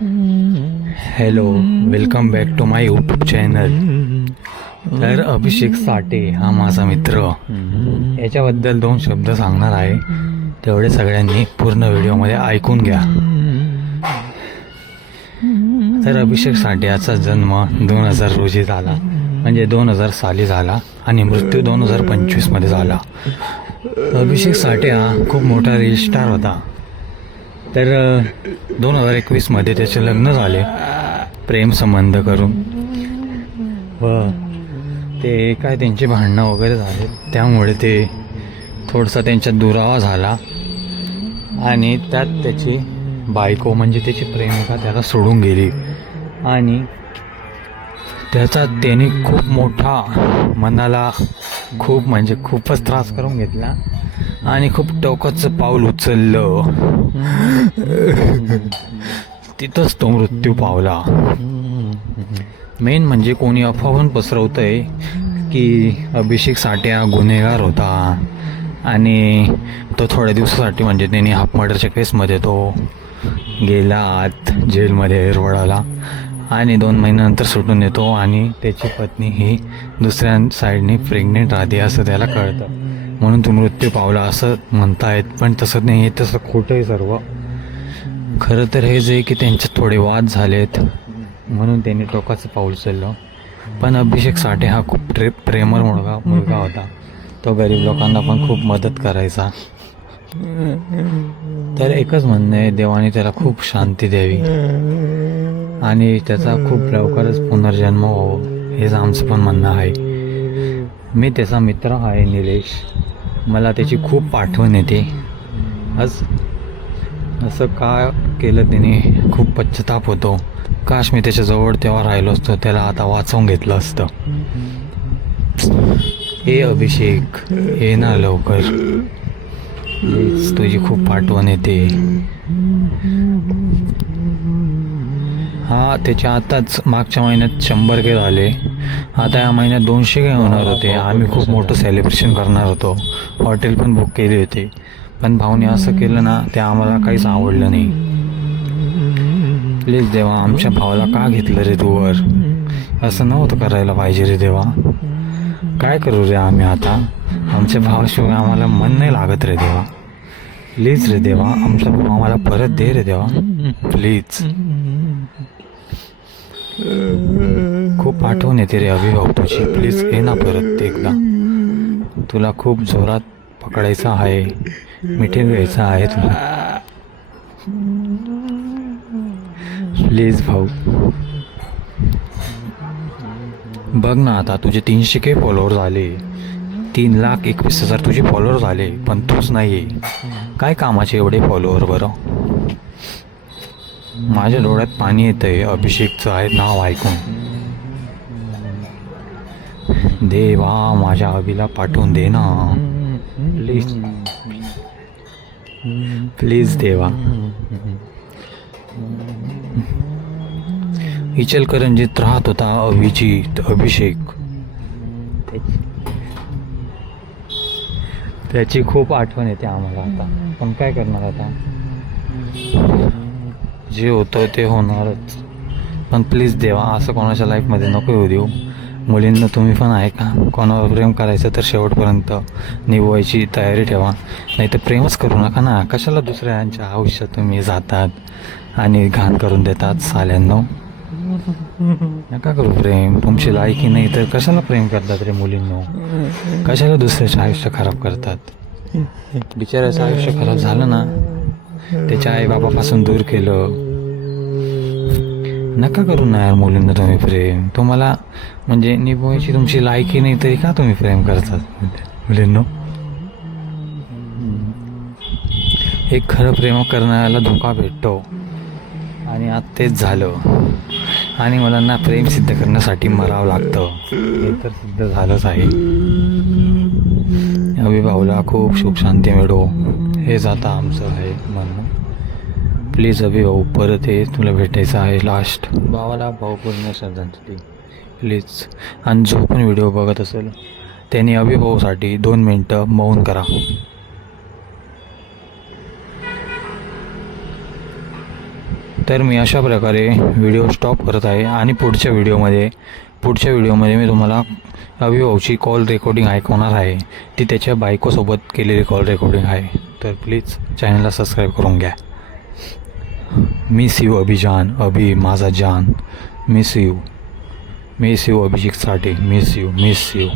Hello welcome back to my YouTube channel तर अभिषेक साठे हा माझा मित्र. याच्याबद्दल दोन शब्द सांगणार आहे. तेवढे सगळ्यांनी पूर्ण व्हिडिओमध्ये ऐकून घ्या. तर अभिषेक साठे याचा जन्म दोन हजार रोजी झाला. म्हणजे दोन हजार साली झाला आणि मृत्यू दोन हजार पंचवीसमध्ये झाला. अभिषेक साठे हा खूप मोठा रील स्टार होता. तर दोन हजार एकवीसमध्ये त्याचे लग्न झाले. प्रेम संबंध करून. व ते काय त्यांची भांडणं वगैरे झाले. त्यामुळे ते थोडासा त्यांच्यात दुरावा झाला. आणि त्यात त्याची बायको म्हणजे त्याची प्रेमिका त्याला सोडून गेली. आणि त्याचा त्याने खूप मोठा मनाला खूप म्हणजे खूपच त्रास करून घेतला. आणि खूप टोकाचं पाऊल उचललं. तिथंच तो मृत्यू पावला. मेन म्हणजे कोणी अफवाहून पसरवतंय की अभिषेक साठे हा गुन्हेगार होता. आणि तो थोड्या दिवसासाठी म्हणजे त्यांनी हाफ मर्डरच्या केसमध्ये तो गेला आत जेलमध्ये रोडाला. आणि दोन महिन्यानंतर सुटून येतो आणि त्याची पत्नी ही दुसऱ्या साईडने प्रेग्नेंट राहते असं त्याला कळतं. म्हणून तो मृत्यू पावला असं म्हणतायत. पण तसं नाही आहे तसं खोटं आहे सर्व. खरं तर हे जे की त्यांचे थोडे वाद झालेत म्हणून त्यांनी टोकाचं पाऊल उचललं. पण अभिषेक साठे हा खूप प्रे प्रेमर मुलगा मुलगा होता. तो गरीब लोकांना पण खूप मदत करायचा. तर एकच म्हणणं आहे देवाने त्याला खूप शांती द्यावी. आणि त्याचा खूप लवकरच पुनर्जन्म हो हेच आमचं पण म्हणणं आहे. मी त्याचा मित्र आहे निलेश. मला त्याची खूप आठवण येते. आज असं का केलं त्याने खूप पश्चताप होतो. काश मी त्याच्याजवळ तेव्हा राहिलो असतो त्याला आता वाचवून घेतलं असतं. हे अभिषेक ये ना लवकर. तुझी खूप आठवण येते. हा त्याच्या आताच मागच्या महिन्यात शंभर के झाले. आता या महिन्यात दोनशे के होणार होते. आम्ही खूप मोठं सेलिब्रेशन करणार होतो. हॉटेल पण बुक केली होती. पण भाऊने असं केलं ना ते आम्हाला काहीच आवडलं नाही. प्लीज देवा आमच्या भावाला का घेतलं रे तू वर? असं नव्हतं करायला पाहिजे रे देवा. काय करू रे आम्ही आता? आमच्या भावाशिवाय आम्हाला मन नाही लागत रे देवा. प्लीज रे देवा आमचा भाऊ आम्हाला परत दे रे देवा. प्लीज. खूप आठवण येते रे अभिभाऊ तुझी. प्लीज ये ना परत एकदा. तुला खूप जोरात पकडायचा आहे. मिठी घ्यायचा आहे तुला. प्लीज भाऊ. बघ ना आता तुझे तीनशे के फॉलोअर झाले. तीन लाख एकवीस हजार तुझे फॉलोअर झाले पण तूच नाही आहे काय कामाचे एवढे फॉलोअर बरं? माझ्या डोळ्यात पाणी येतं आहे अभिषेकचं आहे नाव ऐकून. देवा माझ्या अभिला पाठवून दे ना. प्लीज प्लीज देवा. इचलकरंजीत राहत होता अभिजित अभिषेक. त्याची खूप आठवण येते आम्हाला आता. पण काय करणार आता? जे होतं ते होणारच. पण प्लीज देवा असं कोणाच्या लाईफमध्ये नको येऊ देऊ. मुलींना तुम्ही पण आहे का? कोणावर प्रेम करायचं तर शेवटपर्यंत निभवायची तयारी ठेवा. नाही तर प्रेमच करू नका ना. कशाला दुसऱ्यांच्या आयुष्यात तुम्ही जातात आणि घाण करून देतात साल्यांनो? नका करू प्रेम. तुमची लायकी नाही तर कशाला प्रेम करतात रे मुलींनो? कशाला दुसऱ्याचं आयुष्य खराब करतात? बिचाऱ्याचं आयुष्य खराब झालं ना त्याच्या आईबापापासून दूर केलं. नका करू ना यार मुलींना तुम्ही प्रेम. तुम्हाला म्हणजे निभवायची तुमची लायकी नाही तरी का तुम्ही प्रेम करतात? मुलींनो. एक खरं प्रेम करणाऱ्याला धोका भेटतो. आणि आता तेच झालं. आणि मुलांना प्रेम सिद्ध करण्यासाठी मरावं लागतं. हे तर सिद्ध झालंच आहे. अभिभाऊला खूप सुख शांती मिळो. हेच आता आमचं आहे म्हणणं. प्लीज अभिभाऊ परत ये तुला भेटायचं आहे लास्ट भावाला भावपूर्ण श्रद्धांजली प्लीज आणि जो पण व्हिडिओ बघत असेल त्याने अभिभाऊसाठी दोन मिनटं मौन करा. तर मी अशा प्रकारे व्हिडिओ स्टॉप करत आहे आणि पुढच्या व्हिडिओमध्ये पुढच्या व्हिडिओमध्ये मी तुम्हाला अभिभाऊची कॉल रेकॉर्डिंग ऐकवणार आहे. ती त्याच्या बायकोसोबत केलेली कॉल रेकॉर्डिंग आहे. तर प्लीज चॅनलला सबस्क्राईब करून घ्या. मिस यू अभिजान अभि माझा जान. मिस यू मिस यू अभिजितसाठी मिस यू मिस यू